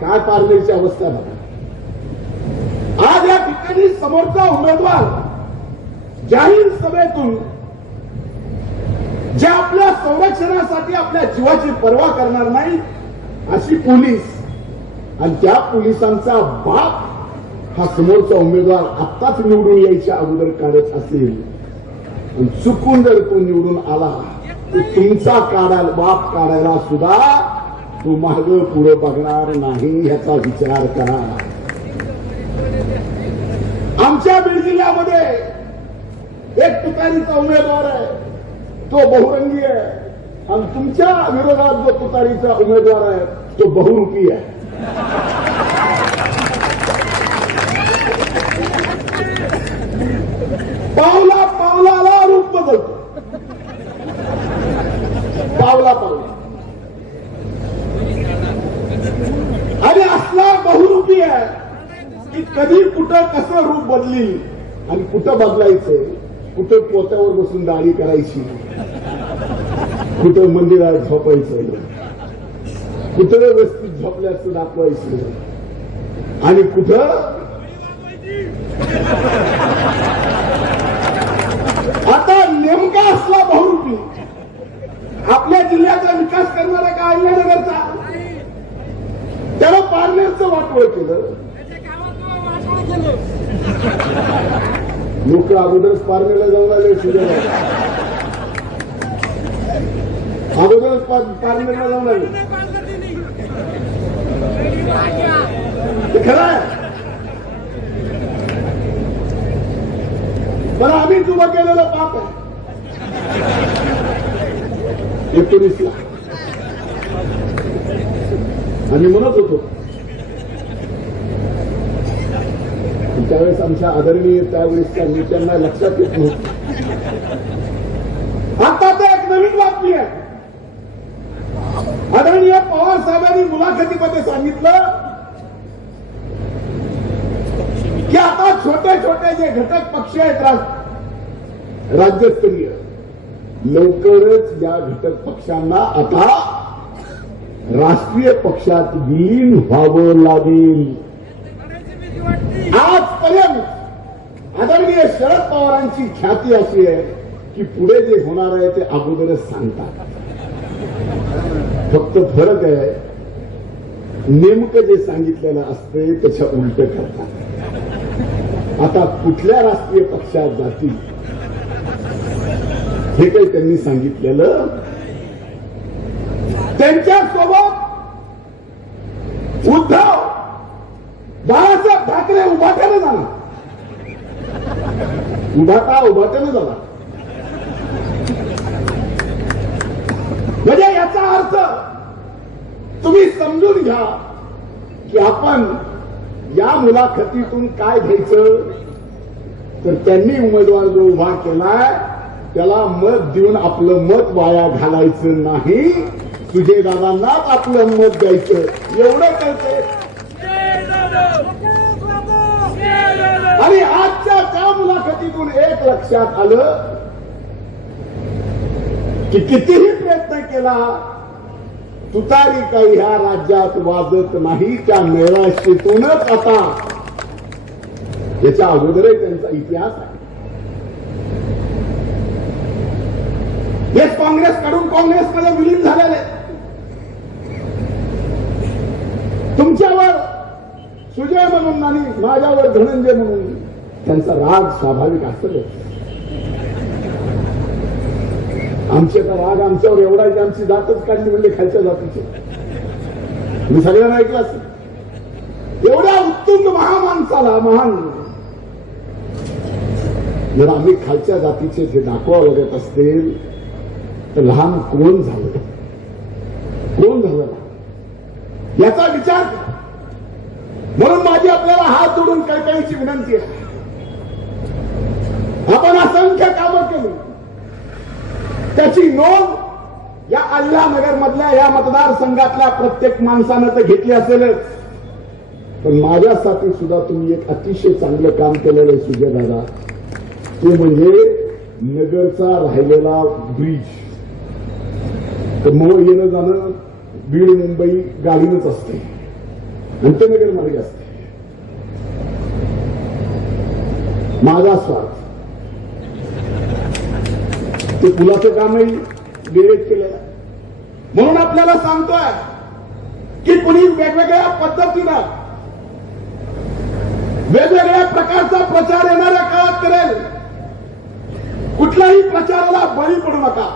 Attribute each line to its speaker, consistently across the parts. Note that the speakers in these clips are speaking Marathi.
Speaker 1: काय पारनेरची अवस्था बघा. आज या ठिकाणी समोरचा उमेदवार जाहीर सभेतून जे आपल्या संरक्षणासाठी आपल्या जीवाची पर्वा करणार नाही अशी पोलीस आणि त्या पोलिसांचा बाप हा समोरचा उमेदवार आत्ताच निवडून यायच्या अगोदर काढत असेल. चुकून जर तो निवडून आला तर तुमचा काढायला बाप काढायला सुद्धा तो माग पुढे बघणार नाही याचा विचार करा. आमच्या बीड जिल्ह्यामध्ये एक तुतारीचा उमेदवार आहे. तो बहुरंगी आहे. आणि तुमच्या विरोधात जो तुतारीचा उमेदवार आहे तो बहुरूपी आहे. पाऊल पावलाला रूप बदलतो पावला पावला आणि असला बहुरूपी आहे की कधी कुठं कसं रूप बदली? आणि कुठं बदलायचं? कुठं पोत्यावर बसून दाढी करायची? कुठं मंदिरात झोपायचं? कुठं व्यवस्थित झोपल्याचं दाखवायचं? आणि कुठं आता नेमका असला बहुरूपी आपल्या जिल्ह्याचा विकास करणारा का अहिल्यानगरचा त्याला पारनेरचं वाटवळ केलं लोक अगोदरच पारनेला जाऊन आले सुजय अगोदरच पार- पारनेरला जाऊन आले. खरं आहे. पण आम्हीच उभं केलेलं पाप आहे. एकोणीसला. आणि म्हणत होतो त्यावेळेस आमच्या आदरणीय त्यावेळेसच्या नेत्यांना लक्षात येत नव्हतं आता तर एक नवीन बातमी आहे. आदरणीय पवार साहेबांनी मुलाखतीमध्ये सांगितलं की आता छोटे छोटे जे घटक पक्ष आहेत राज्यस्तरीय लवकरच या घटक पक्षांना आता राष्ट्रीय पक्षात विलीन व्हावं लागेल. आजपर्यंत आदरणीय शरद पवारांची ख्याती अशी आहे की पुढे जे होणार आहे ते अगोदरच सांगतात. फक्त फरक आहे नेमकं जे सांगितलेलं असते त्याच्या उलट करतात. आता कुठल्या राष्ट्रीय पक्षात जातील हे काही त्यांनी सांगितलेलं त्यांच्यासोबत उद्धव बाळासाहेब ठाकरे उभाट्याने झाला. उभाटा उभाट्याने झाला. म्हणजे याचा अर्थ तुम्ही समजून घ्या की आपण या मुलाखतीतून काय घ्यायचं? तर त्यांनी उमेदवार जो उभा केलाय त्याला मत देऊन आपलं मत वाया घालायचं नाही. तुझे दादांनाच आपलं मत द्यायचं. एवढं कळतंय. आणि आजच्या त्या मुलाखतीतून एक लक्षात आलं की कितीही प्रयत्न केला तुतारी काही ह्या राज्यात वाजत नाही त्या मेळाशीतूनच आता याच्या अगोदरही त्यांचा इतिहास आहे. हेच काँग्रेसकडून काँग्रेसमध्ये विलीन झालेले. सुजय आणि माझ्यावर धनंजय म्हणून त्यांचा राग स्वाभाविक असेल आमचे तर राग आमच्यावर एवढा की आमची जातच काढली म्हणजे खालच्या जातीचे. मी सगळ्यांना ऐकलं असेल. एवढ्या उत्तुंग महामाणसाला महान. जर आम्ही खालच्या जातीचे जे दाखवा लागत असतील तर लहान कोण झालं? कोण झालं? याचा विचार करा. म्हणून माझी आपल्याला हात जोडून कळकळीची विनंती आहे. आपण असंख्य कामं केली. त्याची नोंद या अल्लानगर मधल्या या मतदारसंघातल्या प्रत्येक माणसानं तर घेतली असेलच. पण माझ्यासाठी सुद्धा तुम्ही एक अतिशय चांगलं काम केलेलं आहे सुजय दादा. ते म्हणजे नगरचा राहिलेला ब्रिज. तर मग येणं जाणं बीड मुंबई गाडीनच असते. अंत्यनगर मार्ग असते माझा स्वार्थ. ते पुलाचं कामही डिरेक्ट केलं. म्हणून आपल्याला सांगतोय की कुणी वेगवेगळ्या पद्धतीनं वेगवेगळ्या प्रकारचा प्रचार येणाऱ्या काळात करेल. कुठल्याही प्रचाराला बळी पडू नका.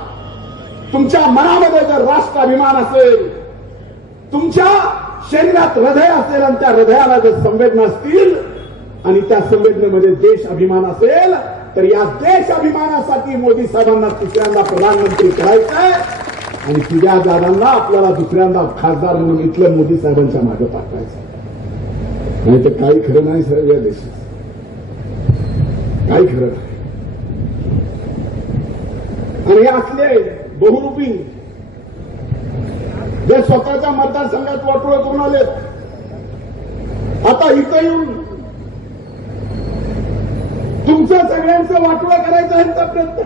Speaker 1: तुमच्या मनामध्ये जर राष्ट्राभिमान असेल तुमच्या शरीरात हृदय असेल आणि त्या हृदयाला जर संवेदना असतील आणि त्या संवेदनेमध्ये देश अभिमान असेल तर या देश अभिमानासाठी मोदी साहेबांना तिसऱ्यांदा प्रधानमंत्री करायचं आणि तुझ्या दादांना आपल्याला दुसऱ्यांदा खासदार म्हणून इथलं मोदी साहेबांच्या मागे पाठवायचं नाही तर काही खरं नाही सर या देशात. काही खरं नाही. आणि हे असले बहुरूपी जे स्वतःच्या मतदारसंघात वाटोळ करून आलेत. आता इथं येऊन तुमचं सगळ्यांचं वाटोळ करायचा यांचा प्रयत्न?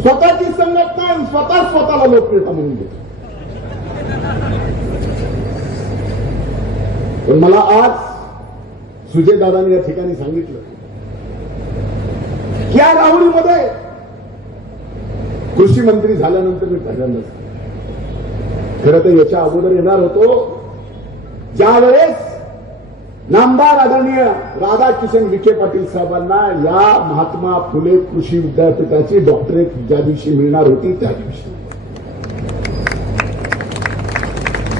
Speaker 1: स्वतःची संघटना स्वतः स्वतःला लोकप्रियता म्हणून घेतो पण मला आज सुजयदादांनी या ठिकाणी सांगितलं की या राहुरीमध्ये कृषी मंत्री झाल्यानंतर मी पहिल्यांदाच खरं तर याच्या अगोदर येणार होतो. ज्यावेळेस नामदार आदरणीय राधाकिशन विखे पाटील साहेबांना या महात्मा फुले कृषी विद्यापीठाची डॉक्टरेट ज्या दिवशी मिळणार होती त्या दिवशी.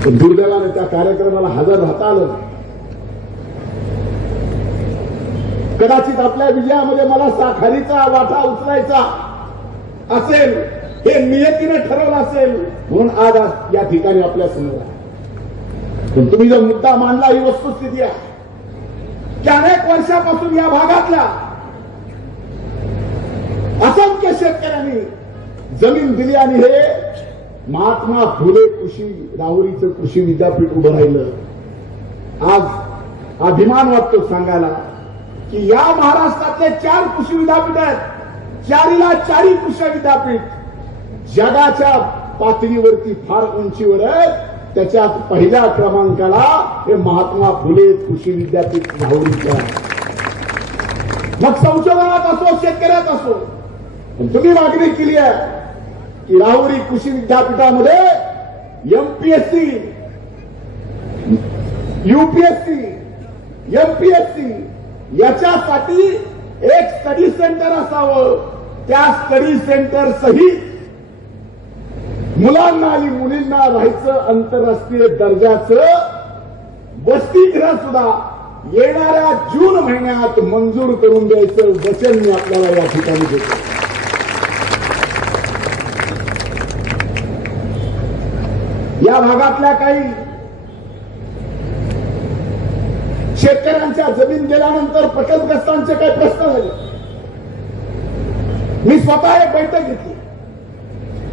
Speaker 1: पण दुर्दैवाने त्या कार्यक्रमाला हजर राहता आलं कदाचित आपल्या विजयामध्ये मला साखरीचा वाटा उचलायचा असेल हे नियतीने ठरवलं असेल म्हणून आज आज या ठिकाणी आपल्यासमोर आहे. पण तुम्ही जो मुद्दा मांडला ही वस्तुस्थिती आहे. की अनेक वर्षापासून या भागातल्या असंख्य शेतकऱ्यांनी जमीन दिली आणि हे महात्मा फुले कृषी राहुरीचं कृषी विद्यापीठ उभं राहिलं. आज अभिमान वाटतो सांगायला की या महाराष्ट्रातले चार कृषी विद्यापीठ आहेत. चारीला चारी कृषी विद्यापीठ. जगाच्या पातळीवरती फार उंचीवर आहेत त्याच्यात पहिल्या क्रमांकाला हे महात्मा फुले कृषी विद्यापीठ राहुरीचं मग संशोधनात असो शेतकऱ्यात असो. पण तुम्ही मागणी केली आहे की राहुरी कृषी विद्यापीठामध्ये एमपीएससी युपीएससी एमपीएससी याच्यासाठी एक स्टडी सेंटर असावं. त्या स्टडी सेंटर सहित मुलांना आणि मुलींना राहायचं आंतरराष्ट्रीय दर्जाचं वसतिगृह सुद्धा येणाऱ्या जून महिन्यात मंजूर करून द्यायचं वचन मी आपल्याला या ठिकाणी देतो. या भागातल्या काही शेतकऱ्यांच्या जमीन गेल्यानंतर पटलग्रस्तांचे काही प्रश्न झाले. मी स्वतः एक बैठक घेतली.